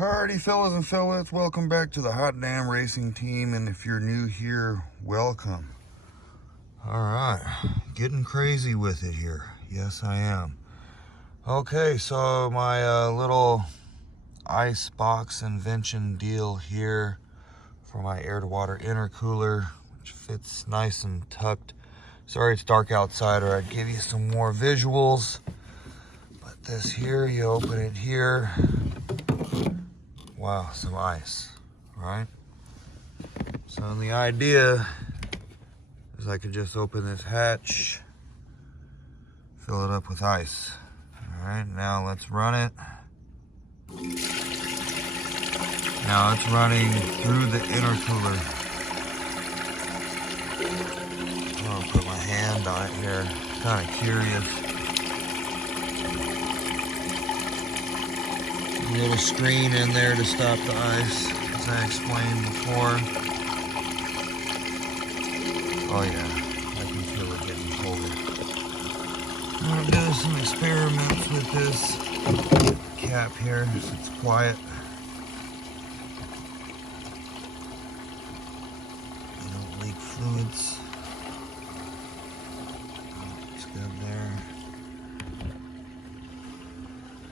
Alrighty, fellas and fellas, welcome back to the Hot Damn Racing Team, and if you're new here, welcome. Alright, getting crazy with it here. Yes, I am. Okay, so my little ice box invention deal here for my air-to-water intercooler, which fits nice and tucked. Sorry it's dark outside, or I'd give you some more visuals. But this here, you open it here. Wow, some ice, right? So the idea is I could just open this hatch, fill it up with ice. All right, now let's run it. Now it's running through the intercooler. I'll put my hand on it here. Kind of curious. A little screen in there to stop the ice, as I explained before. Oh yeah, I can feel it getting colder. I'm gonna do some experiments with this cap here, so it's quiet. You don't leak fluids. It's good there.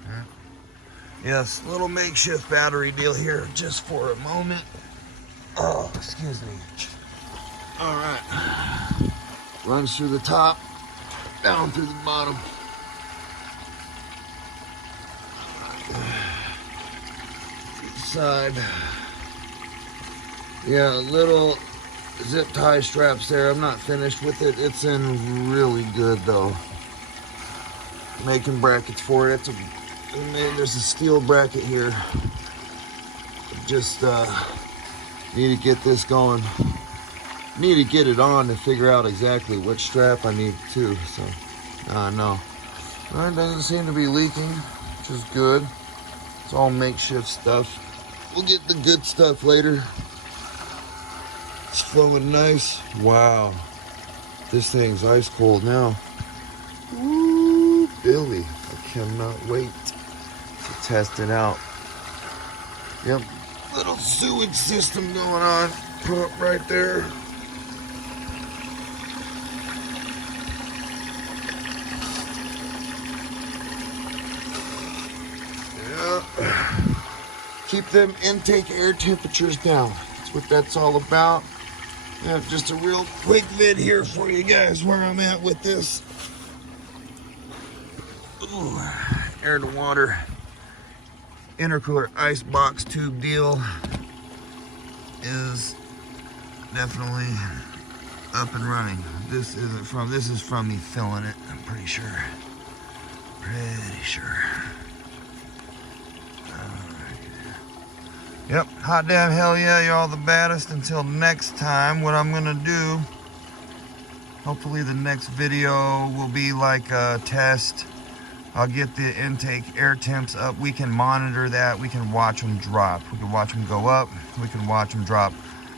Yeah. Yes, little makeshift battery deal here, just for a moment. Oh, excuse me. All right. Runs through the top, down through the bottom. Side. Yeah, little zip tie straps there. I'm not finished with it. It's in really good though. Making brackets for it. There's a steel bracket here. Just need to get this going. Need to get it on to figure out exactly which strap I need too. So, no. It doesn't seem to be leaking, which is good. It's all makeshift stuff. We'll get the good stuff later. It's flowing nice. Wow. This thing's ice cold now. Woo, Billy. I cannot wait to test it out. Yep. Little sewage system going on. Pump right there. Keep them intake air temperatures down. That's what that's all about. Just a real quick vid here for you guys where I'm at with this. Ooh, air to water intercooler ice box tube deal is definitely up and running. This is from me filling it, I'm pretty sure. Yep, hot damn hell yeah, you're all the baddest. Until next time, what I'm gonna do, hopefully the next video will be like a test. I'll get the intake air temps up. We can monitor that. We can watch them drop. We can watch them go up. We can watch them drop.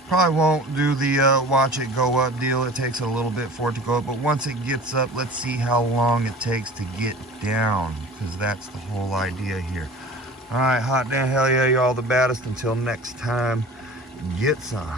Probably won't do the watch it go up deal. It takes a little bit for it to go up. But once it gets up, let's see how long it takes to get down. Because that's the whole idea here. All right, hot damn hell yeah, you're all the baddest. Until next time, get some.